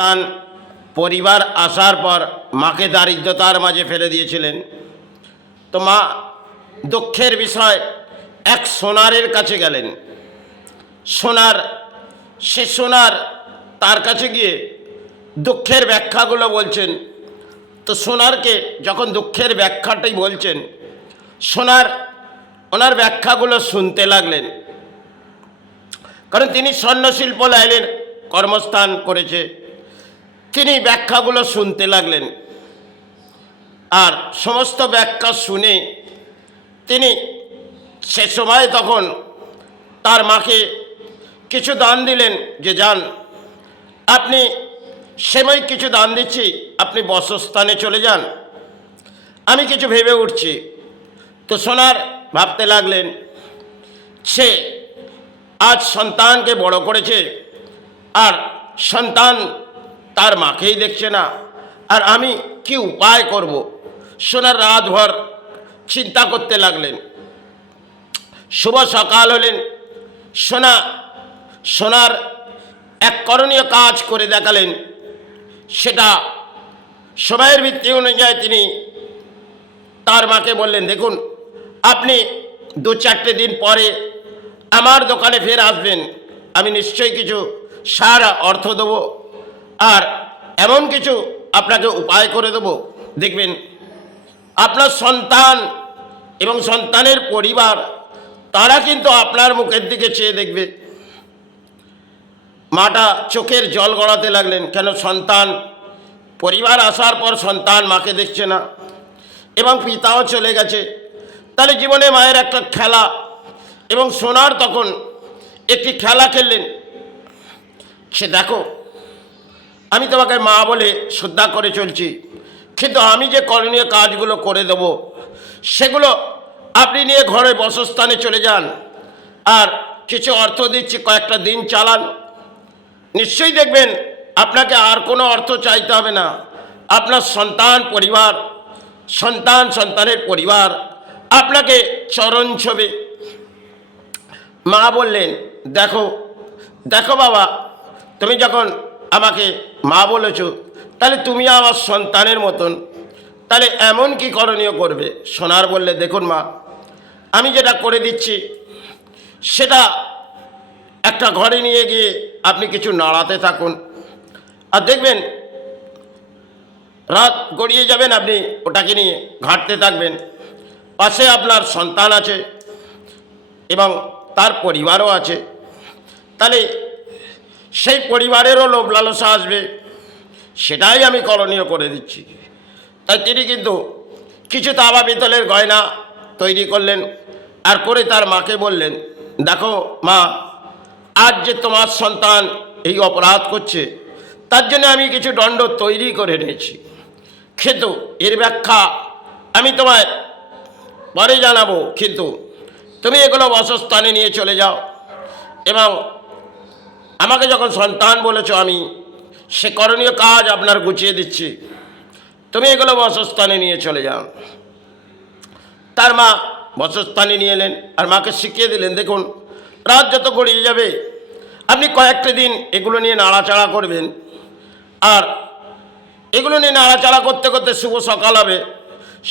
কর্মস্থান পরিবার আসার পর মাকে দারিদ্রতার মাঝে ফেলে দিয়েছিলেন। তো মা দুঃখের বিষয় এক সোনারের কাছে গেলেন। সোনার তার কাছে গিয়ে দুঃখের ব্যাখ্যাগুলো বলছেন। তো সোনারকে যখন দুঃখের ব্যাখ্যাটাই বলছেন, ওনার ব্যাখ্যাগুলো শুনতে লাগলেন। কারণ তিনি স্বর্ণশিল্প লাইনের কর্মস্থান করেছে, তিনি ব্যাখ্যাগুলো শুনতে লাগলেন। আর সমস্ত ব্যাখ্যা শুনে তিনি সে সময় তখন তার মাকে কিছু দান দিলেন, যে যান আপনি সেময় কিছু দান দিচ্ছি, আপনি বসস্থানে চলে যান, আমি কিছু ভেবে উঠছি। তো সোনার ভাবতে লাগলেন, সে আজ সন্তানকে বড় করেছে, আর সন্তান তার মাকেই দেখছে না, আর আমি কি উপায় করব। সোনার রাতভর চিন্তা করতে লাগলেন। শুভ সকাল হলেন, সোনার এক করণীয় কাজ করে দেখালেন। সেটা সময়ের ভিত্তি অনুযায়ী তিনি তার মাকে বললেন, দেখুন আপনি 2-4 দিন পরে আমার দোকানে ফের আসবেন, আমি নিশ্চয়ই কিছু সার অর্থ দেবো, আর এমন কিছু আপনাকে উপায় করে দেবো, দেখবেন আপনার সন্তান এবং সন্তানের পরিবার তারা কিন্তু আপনার মুখের দিকে চেয়ে দেখবে। মাটা চোখের জল গড়াতে লাগলেন, কেন সন্তান পরিবার আসার পর সন্তান মাকে দেখছে না এবং পিতাও চলে গেছে, তাহলে জীবনে মায়ের একটা খেলা। এবং সোনার তখন একটি খেলা খেললেন, সে দেখো আমি তোমাকে মা বলে শ্রদ্ধা করে চলছি, কিন্তু আমি যে করণীয় কাজগুলো করে দেব সেগুলো আপনি নিয়ে ঘরে বসস্থানে চলে যান, আর কিছু অর্থ দিচ্ছি, কয়েকটা দিন চালান, নিশ্চয়ই দেখবেন আপনাকে আর কোনো অর্থ চাইতে হবে না। আপনার সন্তানের পরিবার আপনাকে চরণ ছোবে। মা বললেন, দেখো বাবা, তুমি যখন আমাকে মা বলেছো, তাহলে তুমি আমার সন্তানের মতন, তাহলে এমন কি করণীয় করবে। সোনার বললে, দেখুন মা, আমি যেটা করে দিচ্ছি সেটা একটা ঘরে নিয়ে গিয়ে আপনি কিছু নাড়াতে থাকুন, আর দেখবেন রাত গড়িয়ে যাবেন, আপনি ওটাকে নিয়ে ঘাঁটতে থাকবেন। পাশে আপনার সন্তান আছে এবং তার পরিবারও আছে, তাহলে সেই পরিবারেরও লোভ লালসা আসবে, সেটাই আমি করণীয় করে দিচ্ছি। তাই তিনি কিন্তু কিছু তাবা পিতলের গয়না তৈরি করলেন, আর করে তার মাকে বললেন, দেখো মা, আজ যে তোমার সন্তান এই অপরাধ করছে, তার জন্য আমি কিছু দণ্ড তৈরি করে নিয়েছি, কিন্তু এর ব্যাখ্যা আমি তোমায় পরে জানাবো, কিন্তু তুমি এগুলো বসস্থানে নিয়ে চলে যাও, এবং আমাকে যখন সন্তান বলেছো, আমি সে করণীয় কাজ আপনার গুছিয়ে দিচ্ছি, তুমি এগুলো বসস্থানে নিয়ে চলে যাও। তার মা বসস্থানে নিয়ে এলেন, আর মাকে শিখিয়ে দিলেন, দেখুন রাত যত গড়িয়ে যাবে আপনি কয়েকটা দিন এগুলো নিয়ে নাড়াচাড়া করবেন, আর এগুলো নিয়ে নাড়াচাড়া করতে করতে শুভ সকাল হবে,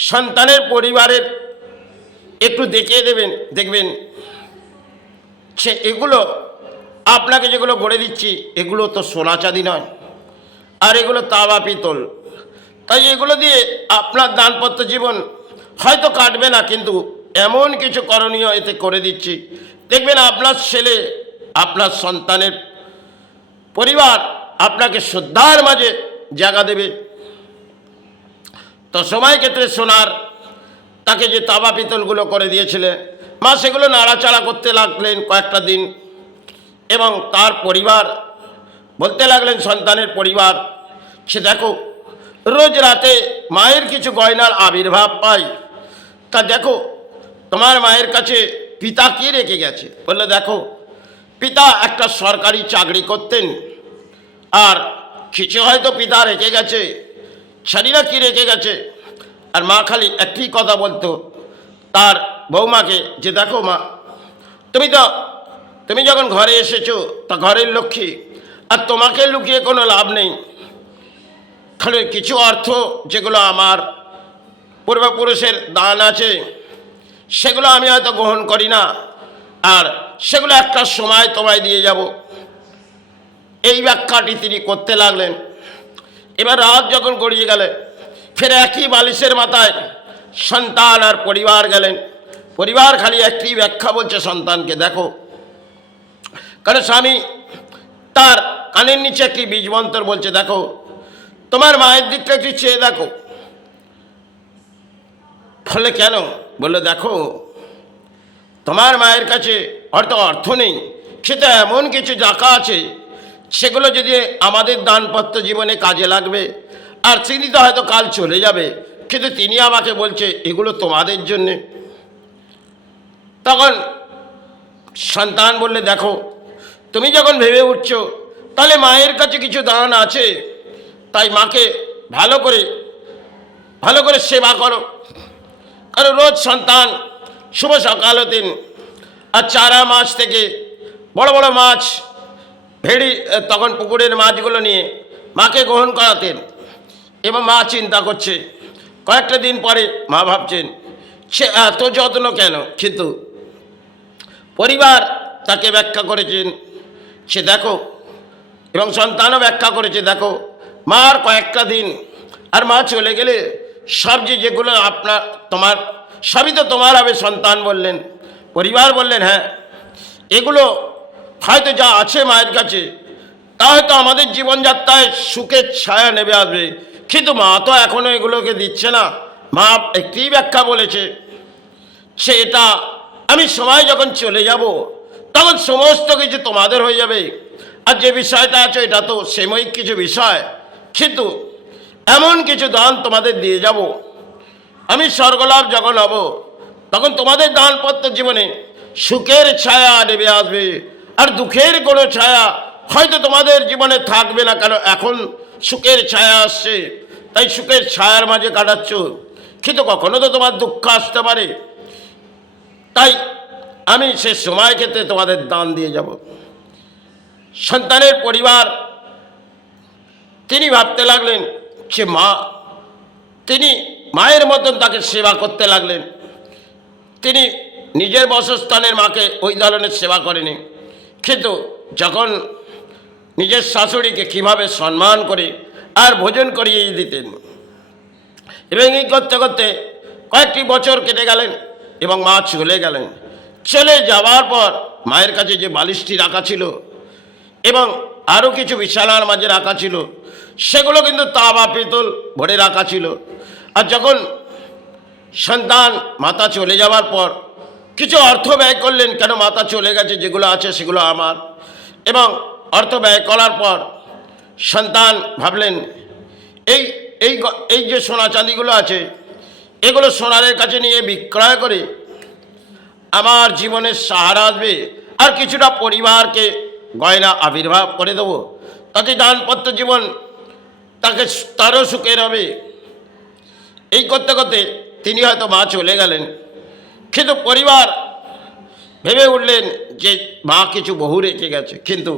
সন্তানের পরিবারের একটু দেখিয়ে দেবেন, দেখবেন সে এগুলো আপনাকে যেগুলো গড়ে দিচ্ছি এগুলো তো সোনা চাঁদি নয়, আর এগুলো তাওয়া পিতল, তাই এগুলো দিয়ে আপনার দাম্পত্য জীবন হয়তো কাটবে না, কিন্তু এমন কিছু করণীয় এতে করে দিচ্ছি, দেখবেন আপনার ছেলে, আপনার সন্তানের পরিবার আপনাকে শ্রদ্ধার মাঝে জায়গা দেবে। তো সময় ক্ষেত্রে সোনার তাকে যে তাবা পিতলগুলো করে দিয়েছিলেন, মা সেগুলো নাড়াচাড়া করতে লাগলেন কয়েকটা দিন, এবং তার পরিবার বলতে লাগলেন, সন্তানের পরিবার, সে দেখো রোজ রাতে মায়ের কিছু গয়নার আবির্ভাব পাই, তা দেখো তোমার মায়ের কাছে পিতা কি রেখে গেছে। বললে, দেখো পিতা একটা সরকারি চাকরি করতেন, আর কিছু হয়তো পিতা রেখে গেছে, ছাড়িরা কি রেখে গেছে। আর মা খালি একটি কথা বলতো তার বৌমাকে, যে দেখো মা, তুমি যখন ঘরে এসেছো তা ঘরের লক্ষ্মী, আর তোমাকে লুকিয়ে কোনো লাভ নেই, তাহলে কিছু অর্থ যেগুলো আমার পূর্বপুরুষের দান আছে সেগুলো আমি হয়তো গ্রহণ করি না, আর সেগুলো একটা সময় তোমায় দিয়ে যাব। এই ব্যাখ্যাটি তিনি করতে লাগলেন। এবার রাত যখন গড়িয়ে গেলে ফের একই বালিশের মাথায় সন্তান আর পরিবার গেলেন। পরিবার খালি একটি ব্যাখ্যা বলছে সন্তানকে, দেখো, কারণ স্বামী তার কানের নিচে একটি বীজ মন্ত্র বলছে, দেখো তোমার মায়ের দিকটা একটু চেয়ে দেখো। ফলে কেন? বললো, দেখো তোমার মায়ের কাছে হয়তো অর্থ নেই, সেটা এমন কিছু টাকা আছে সেগুলো যদি আমাদের দানপত্র জীবনে কাজে লাগবে, আর তিনি তো হয়তো কাল চলে যাবে, কিন্তু তিনি আমাকে বলছে এগুলো তোমাদের জন্যে। তখন সন্তান বললে, দেখো তুমি যখন ভেবে উঠছো তাহলে মায়ের কাছে কিছু দান আছে, তাই মাকে ভালো করে সেবা করো। কারণ রোজ সন্তান শুভ সকাল হতেন আর চারা মাছ থেকে বড় বড় মাছ ভেড়ি, তখন পুকুরের মাছগুলো নিয়ে মাকে গ্রহণ করাতেন। এবং মা চিন্তা করছে, কয়েকটা দিন পরে মা ভাবছেন সে এত যত্ন কেন, কিন্তু পরিবার তাকে ব্যাখ্যা করেছেন সে দেখো, এবং সন্তানও ব্যাখ্যা করেছে, দেখো মার কয়েকটা দিন আর মা চলে গেলে সব যেগুলো তোমার সবই তো তোমার হবে। সন্তান বললেন, পরিবার বললেন, হ্যাঁ এগুলো হয়তো যা আছে মায়ের কাছে তা হয়তো আমাদের জীবনযাত্রায় সুখের ছায়া নেবে আসবে, কিন্তু মা তো এখনও এগুলোকে দিচ্ছে না। মা একটি ব্যাখ্যা বলেছে, সে এটা আমি সময় যখন চলে যাব তখন সমস্ত কিছু তোমাদের হয়ে যাবে, আর যে বিষয়টা আছে এটা তো সাময়িক কিছু বিষয়, কিন্তু এমন কিছু দান তোমাদের দিয়ে যাব, আমি স্বর্গলাভ যখন হব তখন তোমাদের দানপত্র জীবনে সুখের ছায়া নেমে আসবে, আর দুঃখের কোনো ছায়া হয়তো তোমাদের জীবনে থাকবে না। কেন? এখন সুখের ছায়া আসছে, তাই সুখের ছায়ার মাঝে কাটাচ্ছ, কিন্তু কখনো তো তোমার দুঃখ আসতে পারে, তাই আমি সে সময় ক্ষেত্রে তোমাদের দান দিয়ে যাব। সন্তানের পরিবার তিনি ভাবতে লাগলেন সে মা, তিনি মায়ের মতন তাকে সেবা করতে লাগলেন। তিনি নিজের বাসস্থানের মাকে ওই ধরনের সেবা করেনি, কিন্তু যখন নিজের শাশুড়িকে কিভাবে সম্মান করে আর ভোজন করিয়ে দিতেন, এবং এই করতে করতে কয়েকটি বছর কেটে গেলেন এবং মা চলে গেলেন। চলে যাওয়ার পর মায়ের কাছে যে বালিশটি রাখা ছিল এবং আরও কিছু বিছানার মাঝে রাখা ছিল, সেগুলো কিন্তু তাওয়া পিতল ভরে রাখা ছিল। আর যখন সন্তান মাতা চলে যাওয়ার পর কিছু অর্থ ব্যয় করলেন, কেন মাতা চলে গেছে, যেগুলো আছে সেগুলো আমার, এবং অর্থ ব্যয় করার পর সন্তান ভাবলেন এই এই এই যে সোনা চাঁদিগুলো আছে এগুলো সোনারের কাছে নিয়ে বিক্রয় করে আমার জীবনের সাহারা আসবে, আর কিছুটা পরিবারকে গয়না আবির্ভাব করে দেবো, তাতে দানপত্র জীবন তারও সুখের হবে। এই করতে করতে তিনি হয়তো মা চলে গেলেন, কিন্তু পরিবার ভেবে উঠলেন যে মা কিছু বহু রেখে গেছে, কিন্তু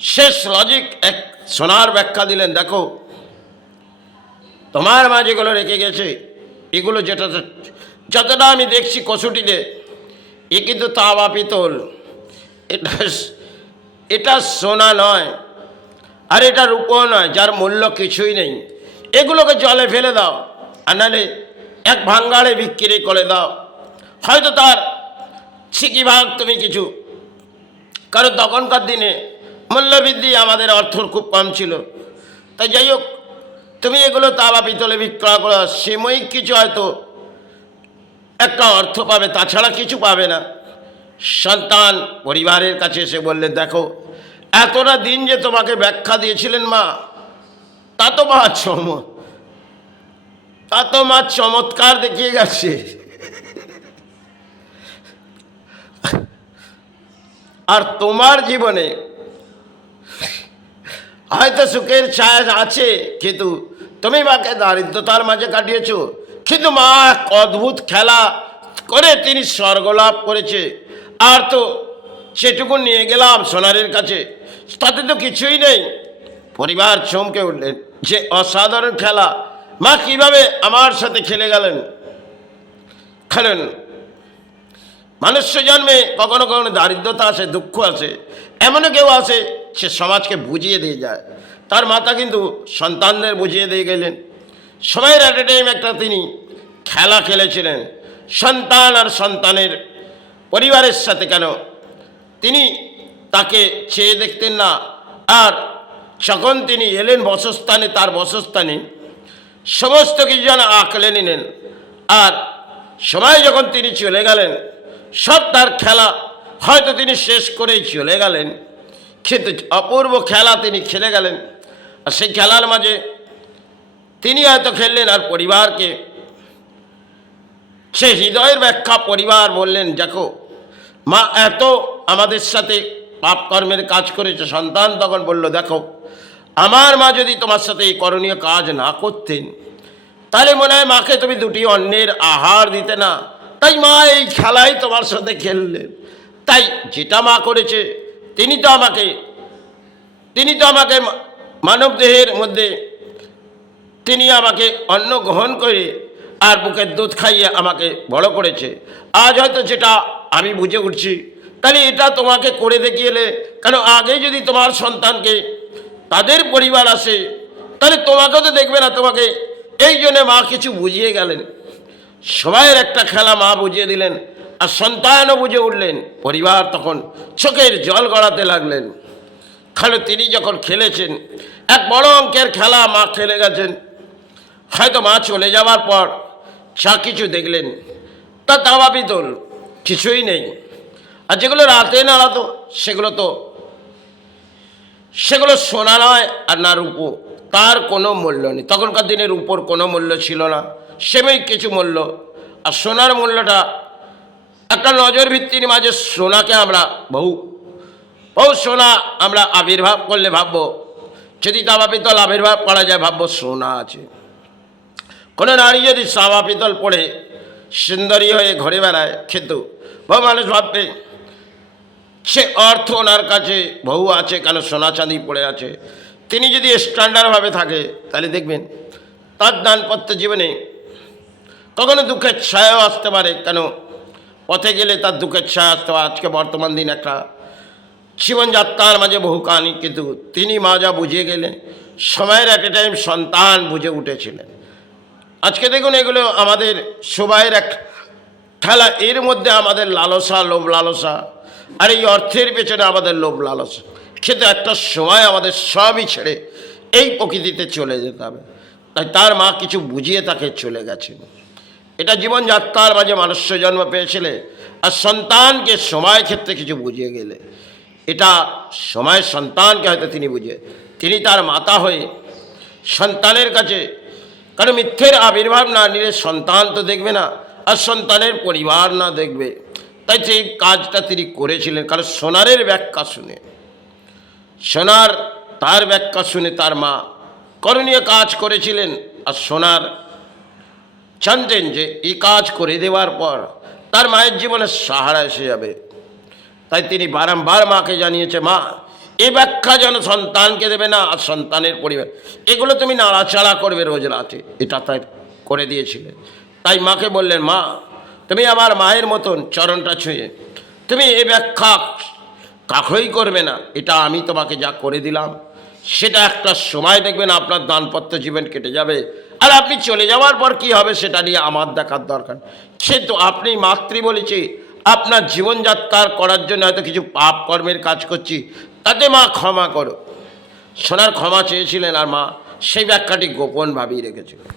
শেষ লজিক এক সোনার ব্যাখ্যা দিলেন, দেখো তোমার মা যেগুলো রেখে গেছে এগুলো যতটা আমি দেখছি কসুটিতে, এ কিন্তু তাওয়া পিতল, এটা সোনা নয়, আর এটা রূপও নয়, যার মূল্য কিছুই নেই। এগুলোকে জলে ফেলে দাও, আর নাহলে এক ভাঙ্গাড়ে বিক্রি করে দাও, হয়তো তার সিকি ভাগ তুমি কিছু। কারণ তখনকার দিনে মূল্যবৃদ্ধি আমাদের অর্থর খুব কম ছিল, তাই যাই হোক তুমি এগুলো তাওয়া পিতলে বিক্রয় করো, সাময়িক কিছু হয়তো একটা অর্থ পাবে, তাছাড়া কিছু পাবে না। সন্তান পরিবারের কাছে এসে বললেন, দেখো এতটা দিন যে তোমাকে ব্যাখ্যা দিয়েছিলেন মা, তা তো মা চমৎকার দেখিয়ে গেছে, আর তোমার জীবনে হয়তো সুখের ছায়া আছে, কিন্তু তুমি মাকে দারিদ্রতার মাঝে কাটিয়েছ, কিন্তু মা এক অদ্ভুত খেলা করে তিনি স্বর্গলাভ করেছে, আর তো সেটুকু নিয়ে গেলাম সোনারের কাছে, তাতে তো কিছুই নেই। পরিবার চমকে উঠলেন যে অসাধারণ খেলা, মা কিভাবে আমার সাথে খেলে গেলেন। খেলেন, মানুষ্য জন্মে কখনো কখনো দারিদ্রতা আসে, দুঃখ আসে, এমনও কেউ আসে সে সমাজকে বুঝিয়ে দিয়ে যায়। তার মাতা কিন্তু সন্তানদের বুঝিয়ে দিয়ে গেলেন। সময়ের অ্যাট এ টাইম একটা তিনি খেলা খেলেছিলেন সন্তান আর সন্তানের পরিবারের সাথে। কেন তিনি তাকে চেয়ে দেখতেন না, আর যখন তিনি এলেন বসস্থানে, তার বসস্থানে সমস্ত কিছু যেন আঁকলে নিলেন। আর সময় যখন তিনি চলে গেলেন, সব তার খেলা হয়তো তিনি শেষ করেই চলে গেলেন, কিন্তু অপূর্ব খেলা তিনি খেলে গেলেন। আর সেই খেলার মাঝে তিনি হয়তো খেললেন, আর পরিবারকে সে হৃদয়ের ব্যাখ্যা পরিবার বললেন, দেখো মা এত আমাদের সাথে পাপ কর্মের কাজ করেছে। সন্তান তখন বলল, দেখো আমার মা যদি তোমার সাথে এই করণীয় কাজ না করতেন, তাহলে মনে হয় মাকে তুমি দুটি অন্যের আহার দিতে না। তাই মা এই খেলায় তোমার সাথে খেললেন। তাই যেটা মা করেছে, তিনি তো আমাকে মানব দেহের মধ্যে তিনি আমাকে অন্ন গ্রহণ করে আর বুকের দুধ খাইয়ে আমাকে বড় করেছে। আজ হয়তো যেটা আমি বুঝে উঠছি, তাহলে এটা তোমাকে করে দেখিয়েলে। কেন আগে যদি তোমার সন্তানকে তাদের পরিবার আসে, তাহলে তোমাকেও তো দেখবে না তোমাকে। এই জন্যে মা কিছু বুঝিয়ে গেলেন। সবাইয়ের একটা খেলা মা বুঝিয়ে দিলেন, আর সন্তানও বুঝে উঠলেন। পরিবার তখন চোখের জল গড়াতে লাগলেন। কারণ তিনি যখন খেলেছেন এক বড় অঙ্কের খেলা মা খেলে গেছেন। হয়তো মা চলে যাওয়ার পর যা কিছু দেখলেন তা দাবা পিতল, কিছুই নেই। আর যেগুলো রাতে নাড়াতো সেগুলো সোনা নয় আর না রূপো, তার কোনো মূল্য নেই। তখনকার দিনের উপর কোনো মূল্য ছিল না, সেমই কিছু মূল্য। আর সোনার মূল্যটা একটা নজর ভিত্তির মাঝে সোনাকে আমরা বহু সোনা আমরা আবির্ভাব করলে ভাববো, যদি দাবা পিতল আবির্ভাব করা যায় ভাববো সোনা আছে। কোনো নারী যদি সাবা পিতল পড়ে সুন্দরী হয়ে ঘুরে বেড়ায়, কিন্তু বহু মানুষ ভাববে সে অর্থ ওনার কাছে বহু আছে, কেন সোনা চাঁদি পড়ে আছে। তিনি যদি স্ট্যান্ডার্ডভাবে থাকে, তাহলে দেখবেন তার দাম্পত্য জীবনে কখনো দুঃখের ছায়াও আসতে পারে। কেন পথে গেলে তার দুঃখের ছায়া আসতে পারে। আজকে বর্তমান দিন একটা জীবনযাত্রার মাঝে বহু কাহিনী, কিন্তু তিনি মা যা বুঝিয়ে গেলেন, সময়ের অ্যাট এ টাইম সন্তান বুঝে উঠেছিলেন। আজকে দেখুন এগুলো আমাদের সবাইয়ের এক খেলা। এর মধ্যে আমাদের লালসা, লোভ লালসা, আর এই অর্থের পেছনে আমাদের লোভ লালসা। কিন্তু একটা সময় আমাদের সবই ছেড়ে এই প্রকৃতিতে চলে যেতে হবে। তাই তার মা কিছু বুঝিয়ে তাকে চলে গেছেন। এটা জীবনযাত্রার মাঝে মানুষ্য জন্ম পেয়েছিলে, আর সন্তানকে সময় ক্ষেত্রে কিছু বুঝিয়ে গেলে, এটা সময় সন্তানকে হয়তো তিনি বুঝিয়ে, তিনি তার মাতা হয়ে সন্তানের কাছে, কারণ মিথ্যের আবির্ভাব না নিলে সন্তান তো দেখবে না, আর সন্তানের পরিবার না দেখবে। তাই সেই কাজটা তিনি করেছিলেন। কারণ সোনারের ব্যাখ্যা শুনে, তার ব্যাখ্যা শুনে তার মা করণীয় কাজ করেছিলেন। আর সোনার জানতেন যে এই কাজ করে দেওয়ার পর তার মায়ের জীবনে সাহারা এসে যাবে। তাই তিনি বারংবার মাকে জানিয়েছে, মা এই ব্যাখ্যা যেন সন্তানকে দেবে না, আর সন্তানের পরিবার এগুলো তুমি নাড়াচাড়া করবে রোজ রাতে, এটা তাই করে দিয়েছিলেন। তাই মাকে বললেন, মা তুমি আমার মায়ের মতন চরণটা ছুঁয়ে তুমি এই ব্যাখ্যা কাখই করবে না। এটা আমি তোমাকে যা করে দিলাম, সেটা একটা সময় দেখবেন আপনার দাম্পত্য জীবন কেটে যাবে, আর আপনি চলে যাওয়ার পর কি হবে সেটা নিয়ে আমার দেখার দরকার। কিন্তু আপনি মাতৃ বলেছি, আপনার জীবনযাত্রা করার জন্য হয়তো কিছু পাপ কর্মের কাজ করছি, তাতে মা ক্ষমা করো। সোনার ক্ষমা চেয়েছিলেন, আর মা সেই ব্যাখ্যাটি গোপনভাবেই রেখেছিলেন।